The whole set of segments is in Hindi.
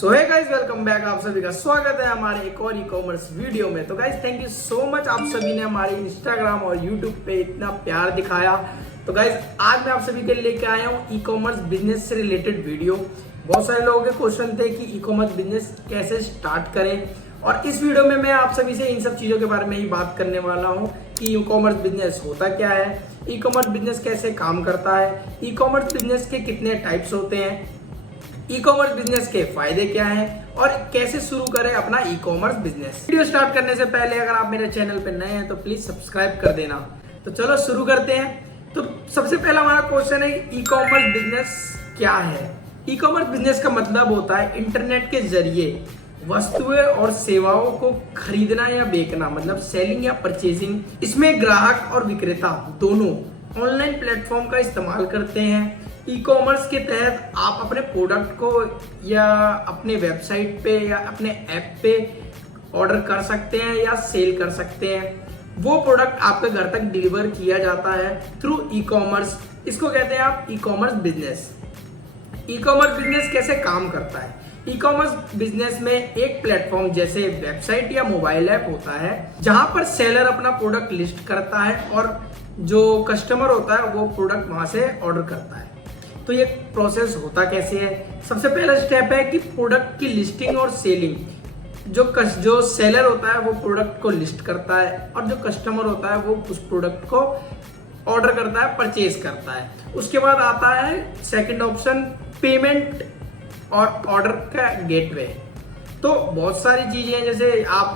सो हे गाइस, वेलकम बैक। आप सभी का स्वागत है हमारे एक और ई कॉमर्स वीडियो में। तो guys, thank you so much, आप सभी ने हमारे इंस्टाग्राम और यूट्यूब पे इतना प्यार दिखाया। तो गाइस, आज मैं आप सभी के लिए लेके आया हूँ ई कॉमर्स बिजनेस से रिलेटेड वीडियो। बहुत सारे लोगों के क्वेश्चन थे कि ई कॉमर्स बिजनेस कैसे स्टार्ट करें, और इस वीडियो में मैं आप सभी से इन सब चीज़ों के बारे में ही बात करने वाला हूँ कि ई कॉमर्स बिजनेस होता क्या है, ई कॉमर्स बिजनेस कैसे काम करता है, ई कॉमर्स बिजनेस के कितने टाइप्स होते हैं, ई कॉमर्स बिजनेस के फायदे क्या हैं और कैसे शुरू करें अपना e commerce business. Video start करने से पहले अगर आप मेरे चैनल पर नए हैं तो प्लीज सब्सक्राइब कर देना। तो चलो शुरू करते हैं। तो सबसे पहला हमारा क्वेश्चन है, ई कॉमर्स बिजनेस क्या है। ई कॉमर्स बिजनेस का मतलब होता है इंटरनेट के जरिए वस्तुएं और सेवाओं को खरीदना या बेचना, मतलब सेलिंग या परचेजिंग। इसमें ग्राहक और विक्रेता दोनों ऑनलाइन प्लेटफॉर्म का इस्तेमाल करते हैं। ई कॉमर्स के तहत आप अपने प्रोडक्ट को या अपने वेबसाइट पे या अपने ऐप पे ऑर्डर कर सकते हैं या सेल कर सकते हैं। वो प्रोडक्ट आपके घर तक डिलीवर किया जाता है थ्रू ई कॉमर्स। इसको कहते हैं आप e commerce business. E commerce business कैसे काम करता है? ई कॉमर्स बिजनेस में एक प्लेटफॉर्म जैसे वेबसाइट या मोबाइल ऐप होता है जहां पर सेलर अपना प्रोडक्ट लिस्ट करता है और जो कस्टमर होता है वो प्रोडक्ट वहां से ऑर्डर करता है। तो ये प्रोसेस होता कैसे है? सबसे पहला स्टेप है कि प्रोडक्ट की लिस्टिंग और सेलिंग। जो सेलर होता है वो प्रोडक्ट को लिस्ट करता है और जो कस्टमर होता है वो उस प्रोडक्ट को ऑर्डर करता है, परचेज करता है। उसके बाद आता है सेकंड ऑप्शन, पेमेंट और ऑर्डर का गेटवे। तो बहुत सारी चीजें हैं, जैसे आप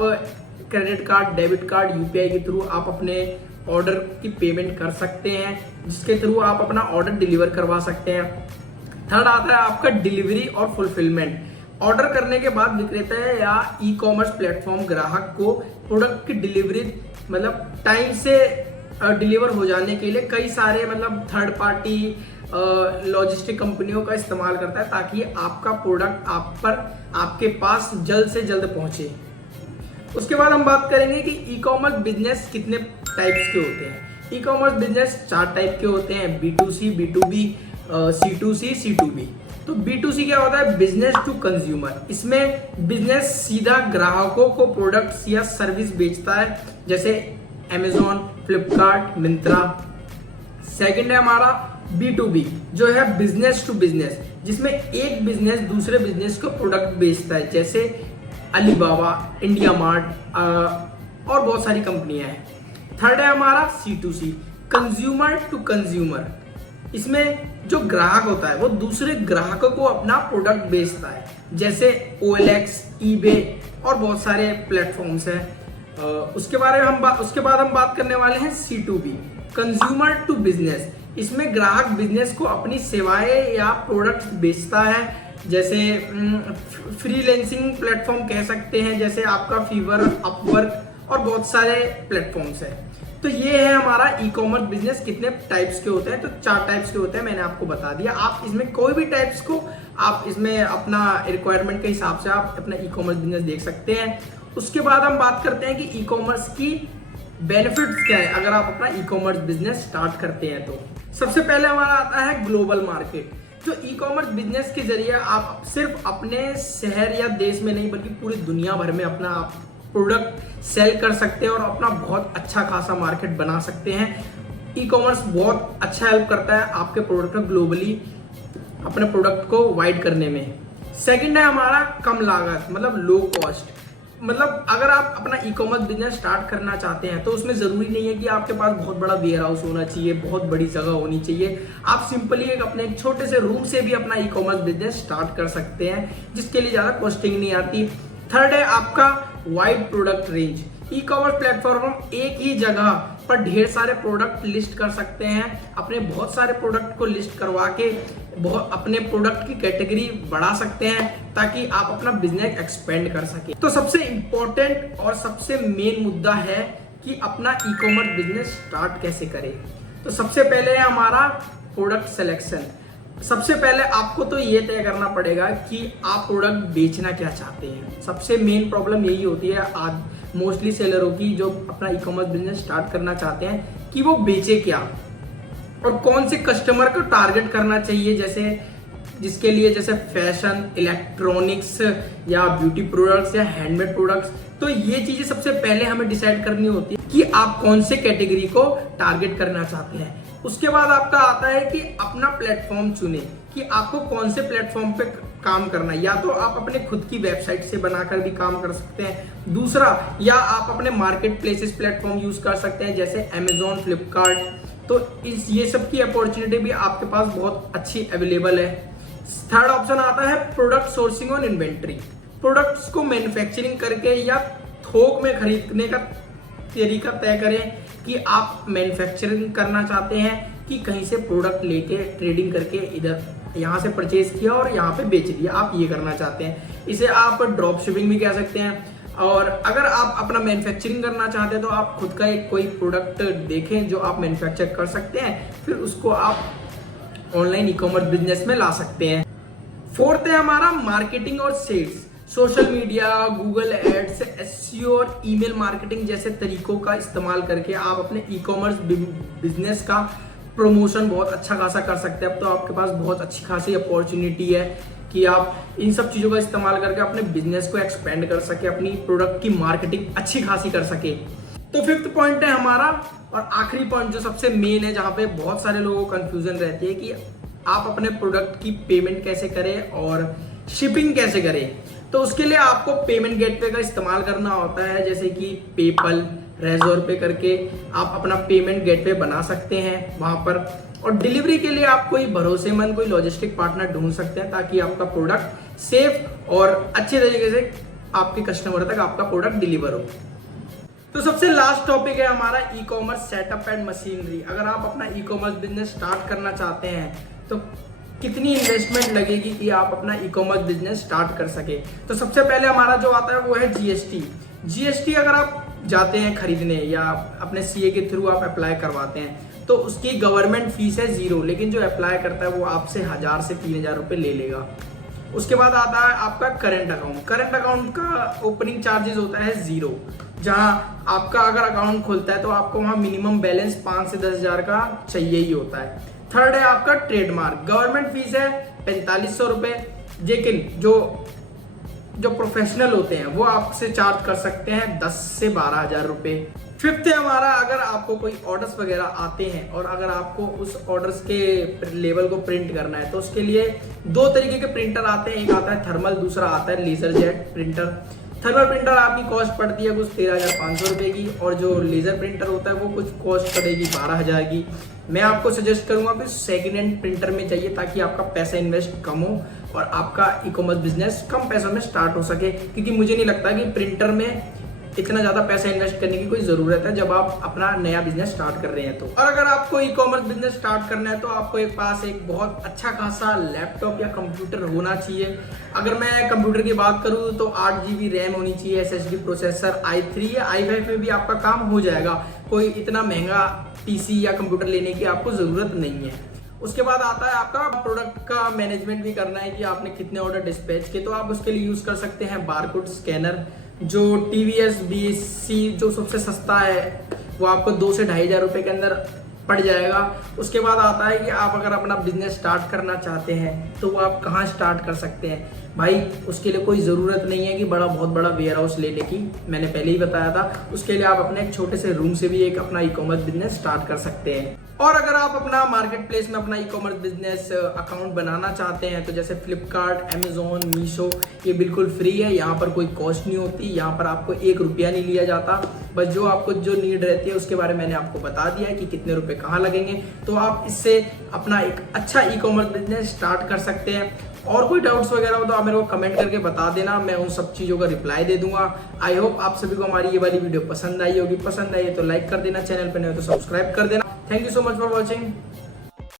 credit card, debit card, UPI के थ्रू आप अपने ऑर्डर की पेमेंट कर सकते हैं, जिसके थ्रू आप अपना ऑर्डर डिलीवर करवा सकते हैं। थर्ड आता है आपका डिलीवरी और फुलफिलमेंट। ऑर्डर करने के बाद विक्रेता या ई कॉमर्स प्लेटफॉर्म ग्राहक को प्रोडक्ट की डिलीवरी मतलब टाइम से डिलीवर हो जाने के लिए कई सारे मतलब थर्ड पार्टी लॉजिस्टिक कंपनियों का इस्तेमाल करता है ताकि आपका प्रोडक्ट आपके पास जल्द से जल्द पहुंचे। उसके बाद हम बात करेंगे कि ई कॉमर्स बिजनेस कितने टाइप्स के होते हैं। ई कॉमर्स बिजनेस 4 टाइप के होते हैं, B2C, B2B, C2C, C2B। तो B2C क्या होता है? Business to consumer. इसमें बिजनेस सीधा ग्राहकों को प्रोडक्ट्स या सर्विस बेचता है, जैसे Amazon, फ्लिपकार्ट, मिंत्रा। सेकंड है हमारा B2B, जो है बिजनेस टू बिजनेस, जिसमें एक बिजनेस दूसरे बिजनेस को प्रोडक्ट बेचता है, जैसे अलीबाबा, इंडिया मार्ट और बहुत सारी कंपनियां हैं। थर्ड है हमारा C2C, कंज्यूमर टू कंज्यूमर। इसमें जो ग्राहक होता है वो दूसरे ग्राहकों को अपना प्रोडक्ट बेचता है, जैसे OLX, eBay और बहुत सारे प्लेटफॉर्म्स हैं। उसके बाद हम बात करने वाले हैं C2B, कंज्यूमर टू बिजनेस। इसमें ग्राहक बिजनेस को अपनी सेवाएं या प्रोडक्ट्स बेचता है, जैसे फ्रीलांसिंग प्लेटफॉर्म कह सकते हैं, जैसे आपका फीवर, अपवर्क और बहुत सारे प्लेटफॉर्म्स हैं। तो ये है हमारा ई कॉमर्स बिजनेस। कितने टाइप्स के होते हैं? तो 4 टाइप्स के होते हैं, मैंने आपको बता दिया। आप इसमें कोई भी टाइप्स को आप इसमें अपना रिक्वायरमेंट के हिसाब से आप अपना ई कॉमर्स बिजनेस देख सकते हैं। उसके बाद हम बात करते हैं कि ई कॉमर्स की बेनिफिट्स क्या है अगर आप अपना ई कॉमर्स बिजनेस स्टार्ट करते हैं। तो सबसे पहले हमारा आता है ग्लोबल मार्केट। जो ई कॉमर्स बिजनेस के जरिए आप सिर्फ अपने शहर या देश में नहीं बल्कि पूरी दुनिया भर में अपना प्रोडक्ट सेल कर सकते हैं और अपना बहुत अच्छा खासा मार्केट बना सकते हैं। ई कॉमर्स बहुत अच्छा हेल्प करता है आपके प्रोडक्ट को ग्लोबली अपने प्रोडक्ट को वाइड करने में। सेकंड है हमारा कम लागत, मतलब लो कॉस्ट। मतलब अगर आप अपना ई कॉमर्स बिजनेस स्टार्ट करना चाहते हैं तो उसमें जरूरी नहीं है कि आपके पास बहुत बड़ा वेयर हाउस होना चाहिए, बहुत बड़ी जगह होनी चाहिए। आप सिंपली अपने एक छोटे से रूम से भी अपना ई कॉमर्स बिजनेस स्टार्ट कर सकते हैं, जिसके लिए ज्यादा कॉस्टिंग नहीं आती। थर्ड है आपका wide product range. E commerce platform एक ही जगह पर ढेर सारे प्रोडक्ट लिस्ट कर सकते हैं। अपने बहुत सारे प्रोडक्ट को लिस्ट करवा के अपने प्रोडक्ट की कैटेगरी बढ़ा सकते हैं ताकि आप अपना बिजनेस एक्सपेंड कर सके। तो सबसे इंपॉर्टेंट और सबसे मेन मुद्दा है कि अपना ई कॉमर्स बिजनेस स्टार्ट कैसे करें। तो सबसे पहले है हमारा प्रोडक्ट सिलेक्शन। सबसे पहले आपको तो ये तय करना पड़ेगा कि आप प्रोडक्ट बेचना क्या चाहते हैं। सबसे मेन प्रॉब्लम यही होती है आज मोस्टली सेलरों की जो अपना ई कॉमर्स बिजनेस स्टार्ट करना चाहते हैं कि वो बेचे क्या और कौन से कस्टमर को टारगेट करना चाहिए। जिसके लिए जैसे फैशन, इलेक्ट्रॉनिक्स या ब्यूटी प्रोडक्ट्स या हैंडमेड प्रोडक्ट्स। तो ये चीजें सबसे पहले हमें डिसाइड करनी होती है कि आप कौन से कैटेगरी को टारगेट करना चाहते हैं। उसके बाद आपका आता है कि अपना प्लेटफॉर्म चुने कि आपको कौन से प्लेटफॉर्म पे काम करना है। या तो आप अपने खुद की वेबसाइट से बनाकर भी काम कर सकते हैं, दूसरा या आप अपने मार्केट प्लेसेस प्लेटफॉर्म यूज कर सकते हैं जैसे Amazon, फ्लिपकार्ट। तो ये सब की अपॉर्चुनिटी भी आपके पास बहुत अच्छी अवेलेबल है। थर्ड ऑप्शन आता है प्रोडक्ट सोर्सिंग और इन्वेंट्री। प्रोडक्ट्स को मैन्युफैक्चरिंग करके या थोक में खरीदने का तरीका तय करें कि आप मैन्युफैक्चरिंग करना चाहते हैं कि कहीं से प्रोडक्ट लेके ट्रेडिंग करके इधर यहाँ से परचेज किया और यहाँ पे बेच दिया, आप ये करना चाहते हैं। इसे आप ड्रॉप शिपिंग भी कह सकते हैं। और अगर आप अपना मैन्युफैक्चरिंग करना चाहते हैं तो आप खुद का एक कोई प्रोडक्ट देखें जो आप मैन्युफैक्चर कर सकते हैं, फिर उसको आप ऑनलाइन ई-कॉमर्स बिजनेस में ला सकते हैं। फोर्थ है हमारा मार्केटिंग और sales. Social media, Google ads, SEO और ईमेल मार्केटिंग जैसे तरीकों का इस्तेमाल करके आप अपने ई-कॉमर्स बिजनेस का प्रमोशन बहुत अच्छा खासा कर सकते हैं। अब तो आपके पास बहुत अच्छी खासी अपॉर्चुनिटी है कि आप इन सब चीज़ों का इस्तेमाल करके अपने बिजनेस को एक्सपेंड कर सके, अपनी प्रोडक्ट की मार्केटिंग अच्छी खासी कर सके। तो फिफ्थ पॉइंट है हमारा और आखिरी पॉइंट जो सबसे मेन है, जहाँ पे बहुत सारे लोगों को कंफ्यूजन रहती है कि आप अपने प्रोडक्ट की पेमेंट कैसे करें और शिपिंग कैसे करें। तो उसके लिए आपको पेमेंट गेटवे का इस्तेमाल करना होता है, जैसे कि पेपल, रेजोर पे करके आप अपना पेमेंट गेटवे बना सकते हैं वहां पर। और डिलीवरी के लिए आप कोई भरोसेमंद कोई लॉजिस्टिक पार्टनर ढूंढ सकते हैं ताकि आपका प्रोडक्ट सेफ और अच्छे तरीके से आपके कस्टमर तक आपका प्रोडक्ट डिलीवर हो। तो सबसे लास्ट टॉपिक है हमारा ई-कॉमर्स सेटअप एंड मशीनरी। अगर आप अपना ई-कॉमर्स बिजनेस स्टार्ट करना चाहते हैं तो कितनी इन्वेस्टमेंट लगेगी कि आप अपना ई-कॉमर्स बिजनेस स्टार्ट कर सके। तो सबसे पहले हमारा जो आता है वो है जीएसटी। अगर आप जाते हैं खरीदने या अपने सीए के थ्रू आप अप्लाई करवाते हैं तो उसकी गवर्नमेंट फीस है 0, लेकिन जो अप्लाई करता है वो आपसे 1000 से 3000 रुपये ले लेगा। उसके बाद आता है आपका करंट अकाउंट का ओपनिंग चार्जेस होता है 0, जहां आपका अगर अकाउंट खुलता है तो आपको वहां मिनिमम बैलेंस 5 से 10,000 का चाहिए ही होता है। थर्ड है आपका ट्रेडमार्क। गवर्नमेंट फीस है 4500 रुपये, लेकिन जो प्रोफेशनल होते हैं वो आपसे चार्ज कर सकते हैं 10 से 12,000 रुपये। फिफ्थ है हमारा, अगर आपको कोई ऑर्डर्स वगैरह आते हैं और अगर आपको उस ऑर्डर्स के लेवल को प्रिंट करना है तो उसके लिए 2 तरीके के प्रिंटर आते हैं। एक आता है थर्मल, दूसरा आता है laser jet printer. Thermal printer आपकी कॉस्ट पड़ती है कुछ 13,500 रुपये की, और जो लेजर प्रिंटर होता है वो कुछ कॉस्ट पड़ेगी 12,000 की। मैं आपको सजेस्ट करूंगा कि सेकेंड हैंड प्रिंटर में चाहिए ताकि आपका पैसा इन्वेस्ट कम हो और आपका ई-कॉमर्स बिजनेस कम पैसों में स्टार्ट हो सके, क्योंकि मुझे नहीं लगता कि प्रिंटर में इतना ज्यादा पैसा इन्वेस्ट करने की कोई जरूरत है जब आप अपना नया बिजनेस स्टार्ट कर रहे हैं तो। और अगर आपको ई-कॉमर्स बिजनेस स्टार्ट करना है तो आपको एक पास एक बहुत अच्छा खासा लैपटॉप या कंप्यूटर होना चाहिए। अगर मैं कंप्यूटर की बात करूं तो 8 GB रैम होनी चाहिए, SSD प्रोसेसर i3 या i5 में भी आपका काम हो जाएगा। कोई इतना महंगा पीसी या कंप्यूटर लेने की आपको जरूरत नहीं है। उसके बाद आता है आपका प्रोडक्ट का मैनेजमेंट भी करना है कि आपने कितने ऑर्डर डिस्पैच किए, तो आप उसके लिए यूज कर सकते हैं बारकोड स्कैनर। जो TVS BC जो सबसे सस्ता है वो आपको 2 से 2,500 रुपये के अंदर पड़ जाएगा। उसके बाद आता है कि आप अगर अपना बिजनेस स्टार्ट करना चाहते हैं तो वो आप कहाँ स्टार्ट कर सकते हैं। भाई उसके लिए कोई ज़रूरत नहीं है कि बहुत बड़ा वेयर हाउस लेने की, मैंने पहले ही बताया था। उसके लिए आप अपने एक छोटे से रूम से भी एक अपना ई-कॉमर्स बिजनेस स्टार्ट कर सकते हैं। और अगर आप अपना मार्केट प्लेस में अपना ई-कॉमर्स बिजनेस अकाउंट बनाना चाहते हैं तो जैसे फ्लिपकार्ट, Amazon, मीशो, ये बिल्कुल फ्री है। यहाँ पर कोई कॉस्ट नहीं होती, यहाँ पर आपको 1 रुपया नहीं लिया जाता। बस जो आपको जो नीड रहती है उसके बारे में मैंने आपको बता दिया है कि कितने रुपए कहाँ लगेंगे, तो आप इससे अपना एक अच्छा ई-कॉमर्स बिजनेस स्टार्ट कर सकते हैं। और कोई डाउट्स वगैरह हो तो आप मेरे को कमेंट करके बता देना, मैं उन सब चीज़ों का रिप्लाई दे दूंगा। आई होप आप सभी को हमारी ये वाली वीडियो पसंद आई होगी। पसंद आई है तो लाइक कर देना, चैनल पर नहीं हो तो सब्सक्राइब कर देना। Thank you so much for watching.